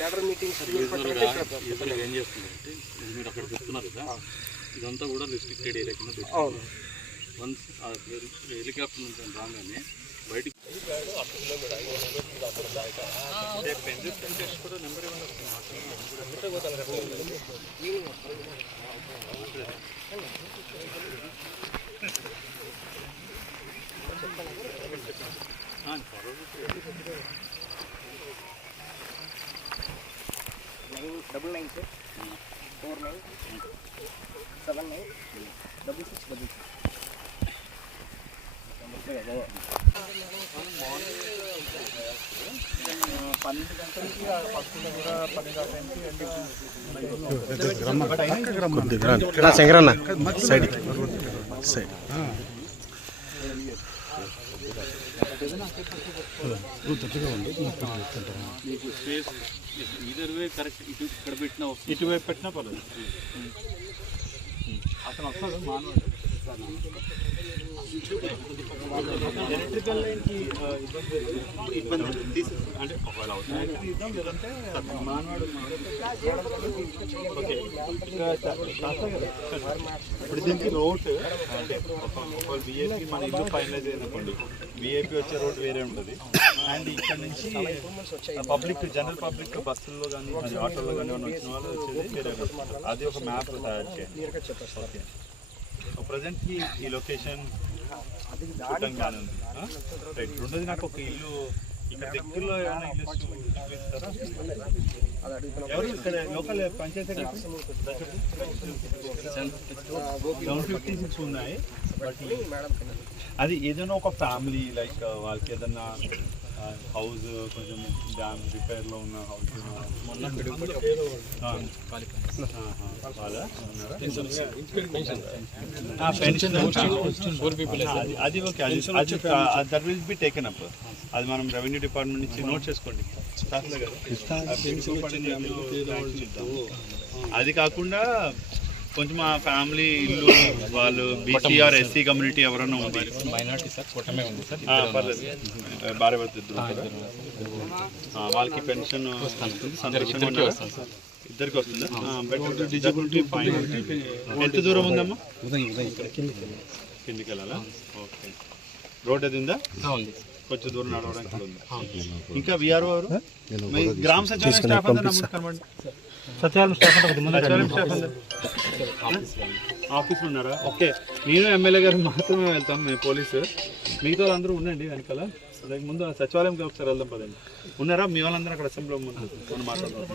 Cadre meetings ఏం చేస్తుందంటే మీరు అక్కడ చెప్తున్నారు కదా, ఇదంతా కూడా రిస్ట్రిక్టెడ్ ఏరియా కింద పెట్టుకున్నారు. వన్స్ హెలికాప్టర్ నుంచి రాగానే బయటికి డబుల్ 9 సార్ 49 79 66 12 గంటలకి పక్కన కూడా 10 గంటలకి శంకరన్న సైడ్ సైడ్ మీకు స్పేస్ ఈదర్ వే కరెక్ట్ ఇటు ఇక్కడ పెట్టినా వస్తుంది, ఇటువైపు పెట్టినా పర్లేదు. అతను వస్తాడు మానవుడు ఎలక్ట్రికల్ లైన్కి ఇబ్బంది అంటే ఒకవేళ అవుతుంది లేదంటే మానవాడు. ఓకే, ఇప్పుడు దీనికి రోడ్ అంటే ఒకవేళ విఐపి మన ఇల్లు ఫైనలైజ్ అయినప్పుడు విఐపి వచ్చే రోడ్ వేరే ఉంటుంది. అండ్ ఇక్కడ నుంచి పబ్లిక్ జనరల్ పబ్లిక్ బస్సుల్లో కానీ ఆటోలో కానీ వచ్చిన వాళ్ళు వచ్చేది వేరే. అది ఒక మ్యాప్ తయారు చేయాలి. ఓకే, ప్రజెంట్ ఈ లొకేషన్ చూడంగానే ఉంది. రైట్, రెండోది నాకు ఒక ఇల్లు ఇక్కడ దగ్గరలో ఏమైనా ఇల్లు ఇస్తారా? ఎవరు ఇక్కడ లోకల్ పంచాయతీ 756 ఉన్నాయి. బట్ అది ఏదైనా ఒక ఫ్యామిలీ లైక్ వాళ్ళకి ఏదన్నా హౌస్ కొంచెం డ్యామ్ రిపేర్లో ఉన్న హౌస్ అది okay, that will be taken up. అది మనం రెవెన్యూ డిపార్ట్మెంట్ నుంచి నోట్ చేసుకోండి. అది కాకుండా కొంచెం మా ఫ్యామిలీ ఇల్లు వాళ్ళు బీసీ ఆర్ ఎస్సీ కమ్యూనిటీ ఎవరైనా ఉంది, మైనారిటీ సార్, కూటమే ఉంది సార్, పర్లేదు, భార్య భర్త వాళ్ళకి పెన్షన్ ఇద్దరికి వస్తుందా? ఎంత దూరం ఉందమ్మా? కిందికి వెళ్ళాలా? ఓకే, రోడ్ అది ఉందా? కొంచెం దూరం నడవడానికి ఉంది. ఇంకా విఆర్ఓ గ్రామ సచివాలయం స్టాఫ్ అంతా కనబడి సచివాలయం స్టాఫ్ ఆఫీస్లో ఉన్నారా? ఓకే, నేను ఎమ్మెల్యే గారు మాత్రమే వెళ్తాం, మేము పోలీసు. మిగతా వాళ్ళందరూ ఉండండి వెనకాల. ముందు సచివాలయంకి ఒకసారి వెళ్దాం పదండి. ఉన్నారా మీ వాళ్ళందరూ అక్కడ అసెంబ్లీలో ముందు మాట్లాడదాం.